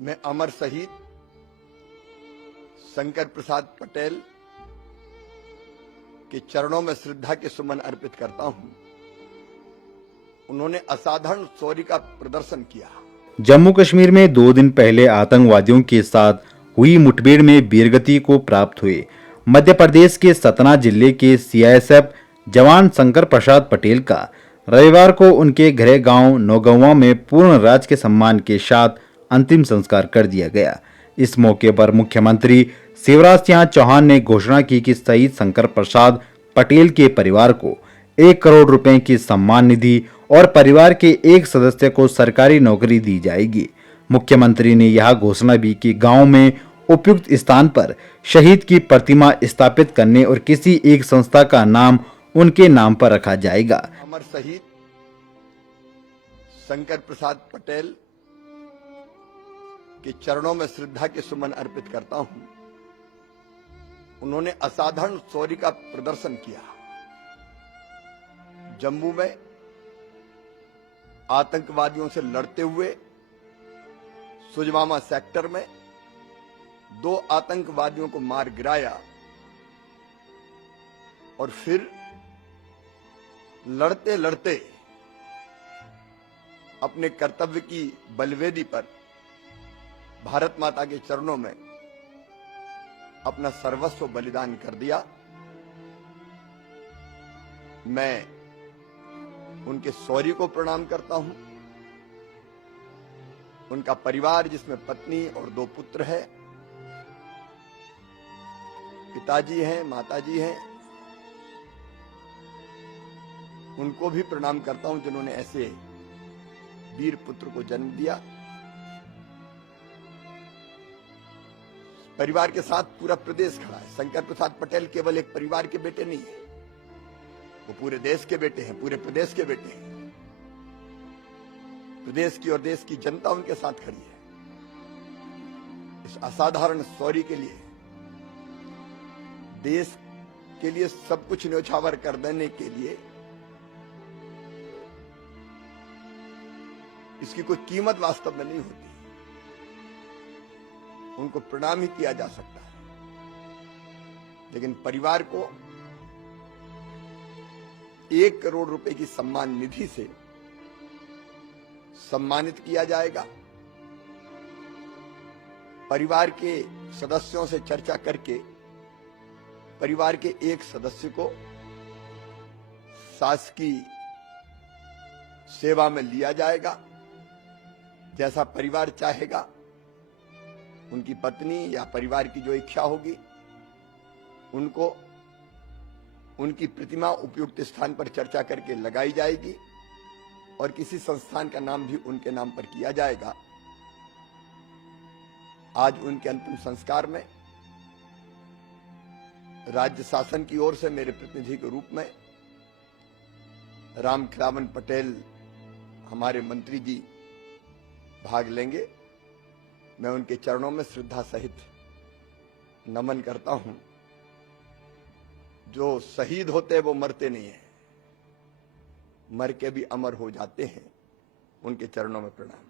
मैं अमर शहीद शंकर प्रसाद पटेल के चरणों में श्रद्धा के सुमन अर्पित करता हूं। उन्होंने असाधारण शौर्य का प्रदर्शन किया। जम्मू कश्मीर में 2 दिन पहले आतंकवादियों के साथ हुई मुठभेड़ में वीरगति को प्राप्त हुए मध्य प्रदेश के सतना जिले के सीआईएसएफ जवान शंकर प्रसाद पटेल का रविवार को उनके गृह गांव नौगंवा में पूर्ण राजकीय सम्मान के साथ अंतिम संस्कार कर दिया गया। इस मौके पर मुख्यमंत्री शिवराज सिंह चौहान ने घोषणा की कि शहीद शंकर प्रसाद पटेल के परिवार को 1 करोड़ रुपए की सम्मान निधि और परिवार के एक सदस्य को सरकारी नौकरी दी जाएगी। मुख्यमंत्री ने यह घोषणा भी की गांव में उपयुक्त स्थान पर शहीद की प्रतिमा स्थापित करने और किसी एक संस्था का नाम उनके नाम पर रखा जाएगा। अमर शहीद शंकर प्रसाद पटेल के चरणों में श्रद्धा के सुमन अर्पित करता हूं। उन्होंने असाधारण शौर्य का प्रदर्शन किया। जम्मू में आतंकवादियों से लड़ते हुए सुजवामा सेक्टर में 2 आतंकवादियों को मार गिराया और फिर लड़ते लड़ते अपने कर्तव्य की बलवेदी पर भारत माता के चरणों में अपना सर्वस्व बलिदान कर दिया। मैं उनके शौर्य को प्रणाम करता हूं। उनका परिवार जिसमें पत्नी और 2 पुत्र है, पिताजी हैं, माताजी हैं, उनको भी प्रणाम करता हूं जिन्होंने ऐसे वीर पुत्र को जन्म दिया। परिवार के साथ पूरा प्रदेश खड़ा है। शंकर प्रसाद पटेल केवल एक परिवार के बेटे नहीं है, वो पूरे देश के बेटे हैं, पूरे प्रदेश के बेटे हैं। प्रदेश की और देश की जनता उनके साथ खड़ी है। इस असाधारण शौर्य के लिए, देश के लिए सब कुछ न्यौछावर कर देने के लिए इसकी कोई कीमत वास्तव में नहीं होती। उनको प्रणाम ही किया जा सकता है, लेकिन परिवार को 1 करोड़ रुपए की सम्मान निधि से सम्मानित किया जाएगा। परिवार के सदस्यों से चर्चा करके परिवार के एक सदस्य को शासकीय सेवा में लिया जाएगा। जैसा परिवार चाहेगा, उनकी पत्नी या परिवार की जो इच्छा होगी, उनको उनकी प्रतिमा उपयुक्त स्थान पर चर्चा करके लगाई जाएगी और किसी संस्थान का नाम भी उनके नाम पर किया जाएगा। आज उनके अंतिम संस्कार में राज्य शासन की ओर से मेरे प्रतिनिधि के रूप में राम खिलावन पटेल हमारे मंत्री जी भाग लेंगे। मैं उनके चरणों में श्रद्धा सहित नमन करता हूं। जो शहीद होते हैं वो मरते नहीं हैं, मर के भी अमर हो जाते हैं। उनके चरणों में प्रणाम।